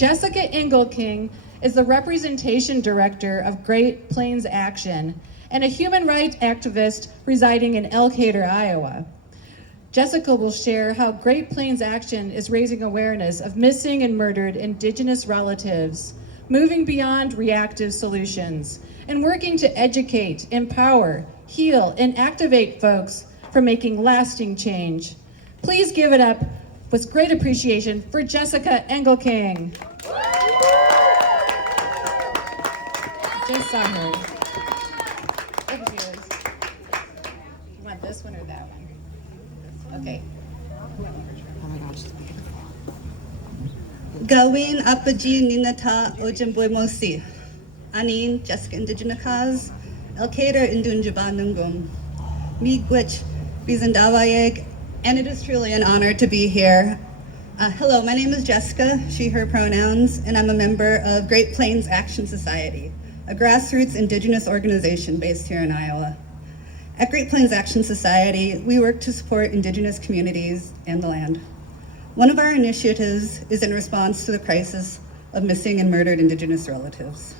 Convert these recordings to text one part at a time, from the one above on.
Jessica Engelking is the Representation Director of Great Plains Action and a human rights activist residing in Decorah, Iowa. Jessica will share how Great Plains Action is raising awareness of missing and murdered Indigenous relatives, moving beyond reactive solutions, and working to educate, empower, heal, and activate folks for making lasting change. Please give it up with great appreciation for Jessica Engelking. Just saw her. There she is. You want this one or that one? Okay. Oh my gosh. Gawin apaji ninata ojimboy mosi. Anin Jessica Indigenous cause. Elkader indunjabanungum. Miigwich bizandawayeg. And it is truly an honor to be here. Hello, my name is Jessica, she, her pronouns, and I'm a member of Great Plains Action Society, a grassroots Indigenous organization based here in Iowa. At Great Plains Action Society, we work to support Indigenous communities and the land. One of our initiatives is in response to the crisis of missing and murdered Indigenous relatives.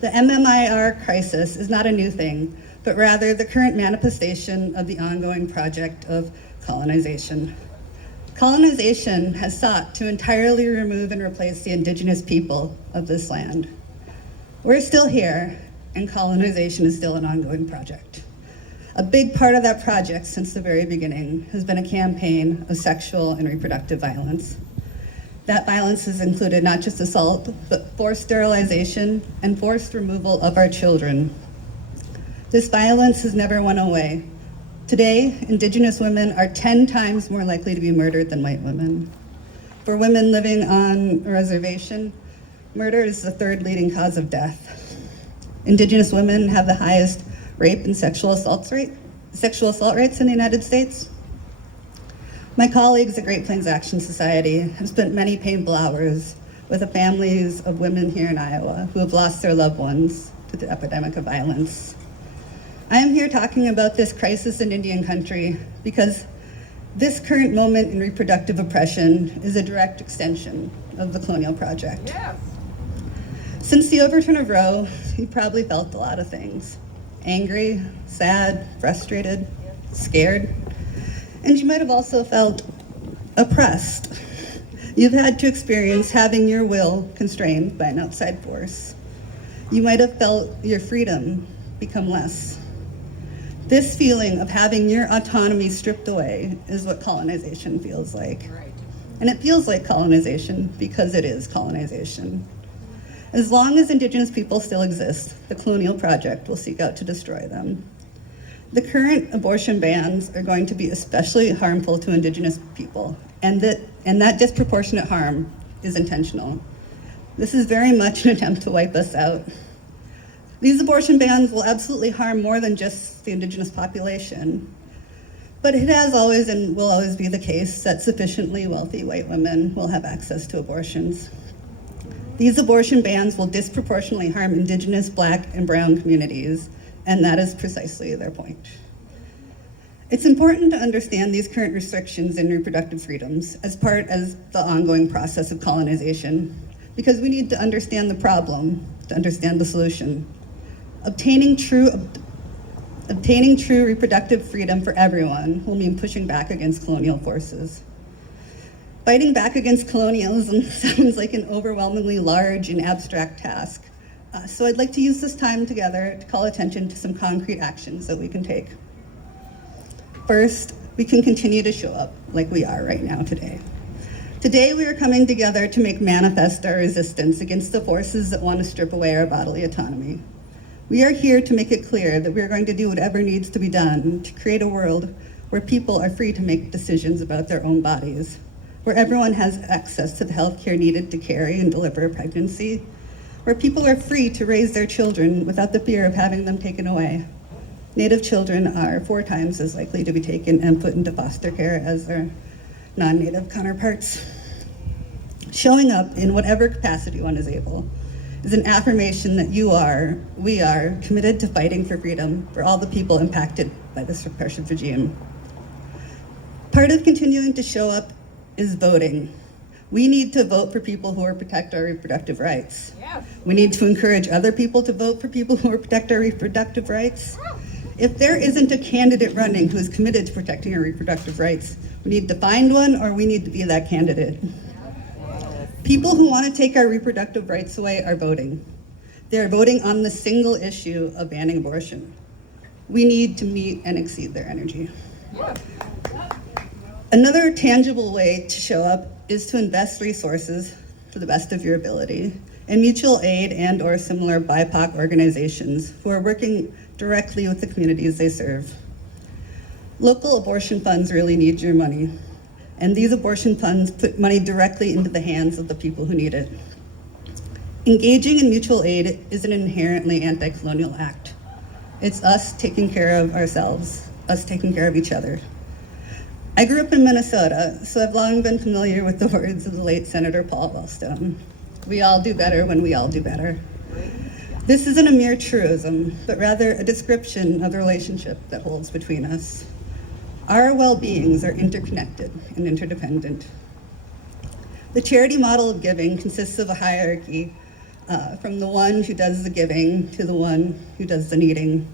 The MMIR crisis is not a new thing, but rather the current manifestation of the ongoing project of colonization. Colonization has sought to entirely remove and replace the Indigenous people of this land. We're still here, and colonization is still an ongoing project. A big part of that project since the very beginning has been a campaign of sexual and reproductive violence. That violence has included not just assault, but forced sterilization and forced removal of our children. This violence has never went away. Today, Indigenous women are 10 times more likely to be murdered than white women. For women living on a reservation, murder is the third leading cause of death. Indigenous women have the highest rape and sexual assault rates in the United States. My colleagues at Great Plains Action Society have spent many painful hours with the families of women here in Iowa who have lost their loved ones to the epidemic of violence. I am here talking about this crisis in Indian country because this current moment in reproductive oppression is a direct extension of the colonial project. Yes. Since the overturn of Roe, you probably felt a lot of things. Angry, sad, frustrated, scared, and you might have also felt oppressed. You've had to experience having your will constrained by an outside force. You might have felt your freedom become less. This feeling of having your autonomy stripped away is what colonization feels like. Right. And it feels like colonization because it is colonization. As long as Indigenous people still exist, the colonial project will seek out to destroy them. The current abortion bans are going to be especially harmful to Indigenous people, and that disproportionate harm is intentional. This is very much an attempt to wipe us out. These abortion bans will absolutely harm more than just the Indigenous population, but it has always and will always be the case that sufficiently wealthy white women will have access to abortions. These abortion bans will disproportionately harm Indigenous, Black, and Brown communities, and that is precisely their point. It's important to understand these current restrictions in reproductive freedoms as part of the ongoing process of colonization, because we need to understand the problem to understand the solution. Obtaining true reproductive freedom for everyone will mean pushing back against colonial forces. Fighting back against colonialism sounds like an overwhelmingly large and abstract task. So I'd like to use this time together to call attention to some concrete actions that we can take. First, we can continue to show up like we are right now today. Today, we are coming together to make manifest our resistance against the forces that want to strip away our bodily autonomy. We are here to make it clear that we are going to do whatever needs to be done to create a world where people are free to make decisions about their own bodies, where everyone has access to the healthcare needed to carry and deliver a pregnancy, where people are free to raise their children without the fear of having them taken away. Native children are 4 times as likely to be taken and put into foster care as their non-Native counterparts. Showing up in whatever capacity one is able is an affirmation that we are committed to fighting for freedom for all the people impacted by this repressive regime. Part of continuing to show up is voting. We need to vote for people who protect our reproductive rights. We need to encourage other people to vote for people who protect our reproductive rights. If there isn't a candidate running who is committed to protecting our reproductive rights, we need to find one, or we need to be that candidate. People who want to take our reproductive rights away are voting. They are voting on the single issue of banning abortion. We need to meet and exceed their energy. Another tangible way to show up is to invest resources to the best of your ability in mutual aid and or similar BIPOC organizations who are working directly with the communities they serve. Local abortion funds really need your money, and these abortion funds put money directly into the hands of the people who need it. Engaging in mutual aid is an inherently anti-colonial act. It's us taking care of ourselves, us taking care of each other. I grew up in Minnesota, so I've long been familiar with the words of the late Senator Paul Wellstone. We all do better when we all do better. This isn't a mere truism, but rather a description of the relationship that holds between us. Our well-beings are interconnected and interdependent. The charity model of giving consists of a hierarchy from the one who does the giving to the one who does the needing.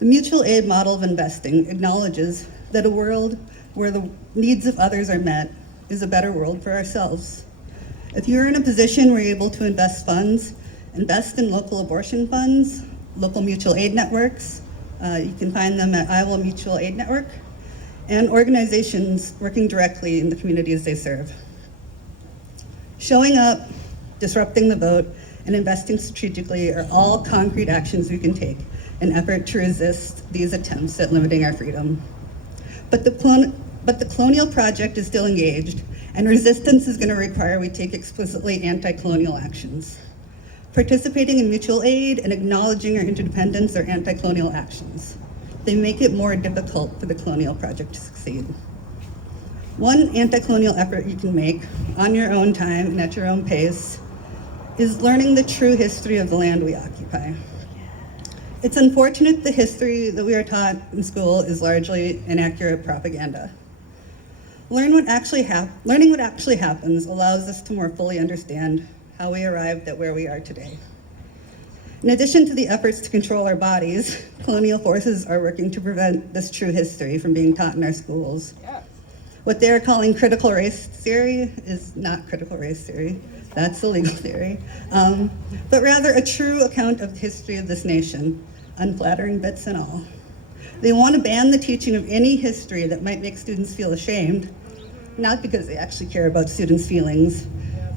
The mutual aid model of investing acknowledges that a world where the needs of others are met is a better world for ourselves. If you're in a position where you're able to invest funds, invest in local abortion funds, local mutual aid networks. You can find them at Iowa Mutual Aid Network, and organizations working directly in the communities they serve. Showing up, disrupting the vote, and investing strategically are all concrete actions we can take in effort to resist these attempts at limiting our freedom. But the colonial project is still engaged, and resistance is going to require we take explicitly anti-colonial actions. Participating in mutual aid and acknowledging our interdependence are anti-colonial actions. They make it more difficult for the colonial project to succeed. One anti-colonial effort you can make on your own time and at your own pace is learning the true history of the land we occupy. It's unfortunate the history that we are taught in school is largely inaccurate propaganda. Learning what actually happens allows us to more fully understand how we arrived at where we are today. In addition to the efforts to control our bodies, colonial forces are working to prevent this true history from being taught in our schools. What they are calling critical race theory is not critical race theory. That's a legal theory, but rather a true account of the history of this nation, unflattering bits and all. They want to ban the teaching of any history that might make students feel ashamed, not because they actually care about students' feelings.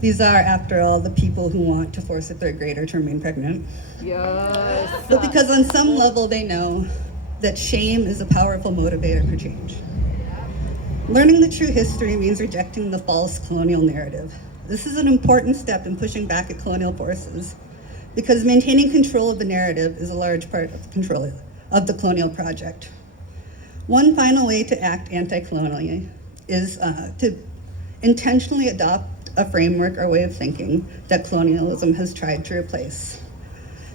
These are, after all, the people who want to force a third grader to remain pregnant. Yes. But because on some level they know that shame is a powerful motivator for change. Learning the true history means rejecting the false colonial narrative. This is an important step in pushing back at colonial forces, because maintaining control of the narrative is a large part of the control of the colonial project. One final way to act anti-colonially is to intentionally adopt a framework or way of thinking that colonialism has tried to replace.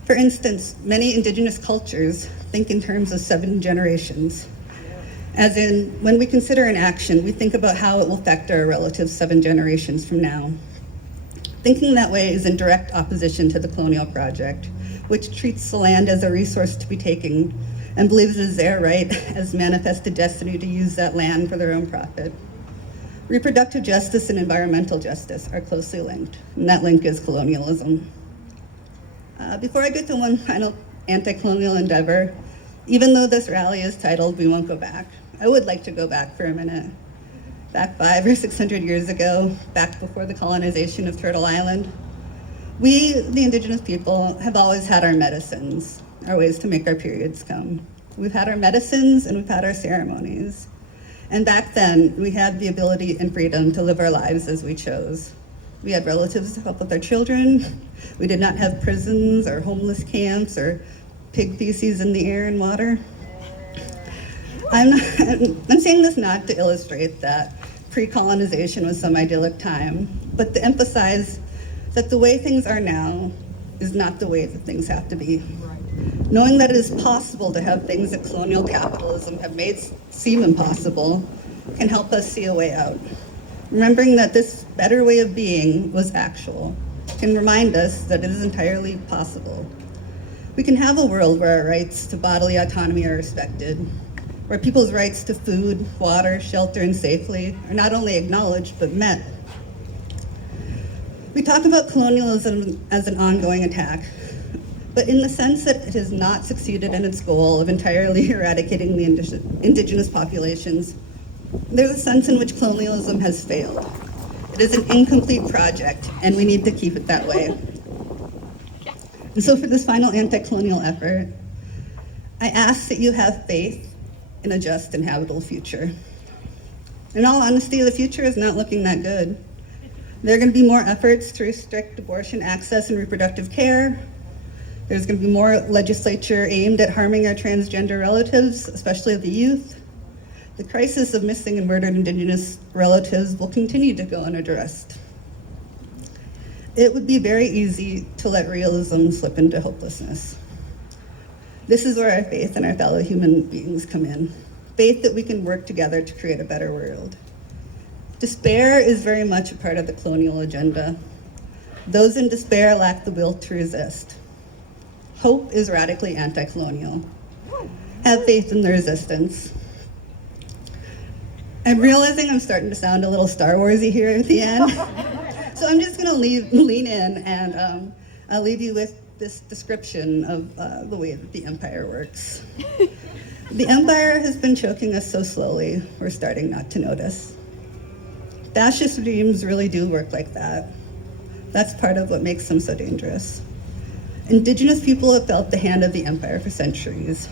For instance, many indigenous cultures think in terms of 7 generations. As in, when we consider an action, we think about how it will affect our relatives 7 generations from now. Thinking that way is in direct opposition to the colonial project, which treats the land as a resource to be taken and believes it is their right as manifested destiny to use that land for their own profit. Reproductive justice and environmental justice are closely linked, and that link is colonialism. Before I get to one final anti-colonial endeavor, even though this rally is titled "We Won't Go Back," I would like to go back for a minute. Back 500 or 600 years ago, back before the colonization of Turtle Island, we, the indigenous people, have always had our medicines, our ways to make our periods come. We've had our medicines and we've had our ceremonies. And back then, we had the ability and freedom to live our lives as we chose. We had relatives to help with our children. We did not have prisons or homeless camps or pig feces in the air and water. I'm saying this not to illustrate that pre-colonization was some idyllic time, but to emphasize that the way things are now is not the way that things have to be. Knowing that it is possible to have things that colonial capitalism have made seem impossible can help us see a way out. Remembering that this better way of being was actual can remind us that it is entirely possible. We can have a world where our rights to bodily autonomy are respected, where people's rights to food, water, shelter, and safety are not only acknowledged but met. We talk about colonialism as an ongoing attack, but in the sense that it has not succeeded in its goal of entirely eradicating the indigenous populations, there's a sense in which colonialism has failed. It is an incomplete project, and we need to keep it that way. And so for this final anti-colonial effort, I ask that you have faith in a just and habitable future. In all honesty, the future is not looking that good. There are going to be more efforts to restrict abortion access and reproductive care. There's going to be more legislature aimed at harming our transgender relatives, especially the youth. The crisis of missing and murdered Indigenous relatives will continue to go unaddressed. It would be very easy to let realism slip into hopelessness. This is where our faith in our fellow human beings come in. Faith that we can work together to create a better world. Despair is very much a part of the colonial agenda. Those in despair lack the will to resist. Hope is radically anti-colonial. Have faith in the resistance. I'm realizing I'm starting to sound a little Star Warsy here at the end. So I'm just gonna lean in and I'll leave you with this description of the way that the empire works. The empire has been choking us so slowly, we're starting not to notice. Fascist regimes really do work like that. That's part of what makes them so dangerous. Indigenous people have felt the hand of the empire for centuries.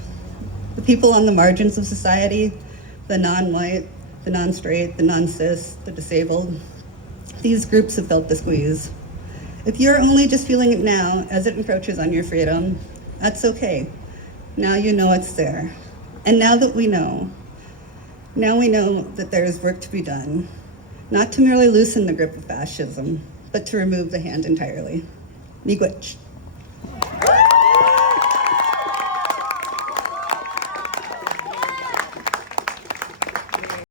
The people on the margins of society, the non-white, the non-straight, the non-cis, the disabled, these groups have felt the squeeze. If you're only just feeling it now as it encroaches on your freedom, that's okay. Now you know it's there. And now we know that there is work to be done, not to merely loosen the grip of fascism, but to remove the hand entirely. Miigwech.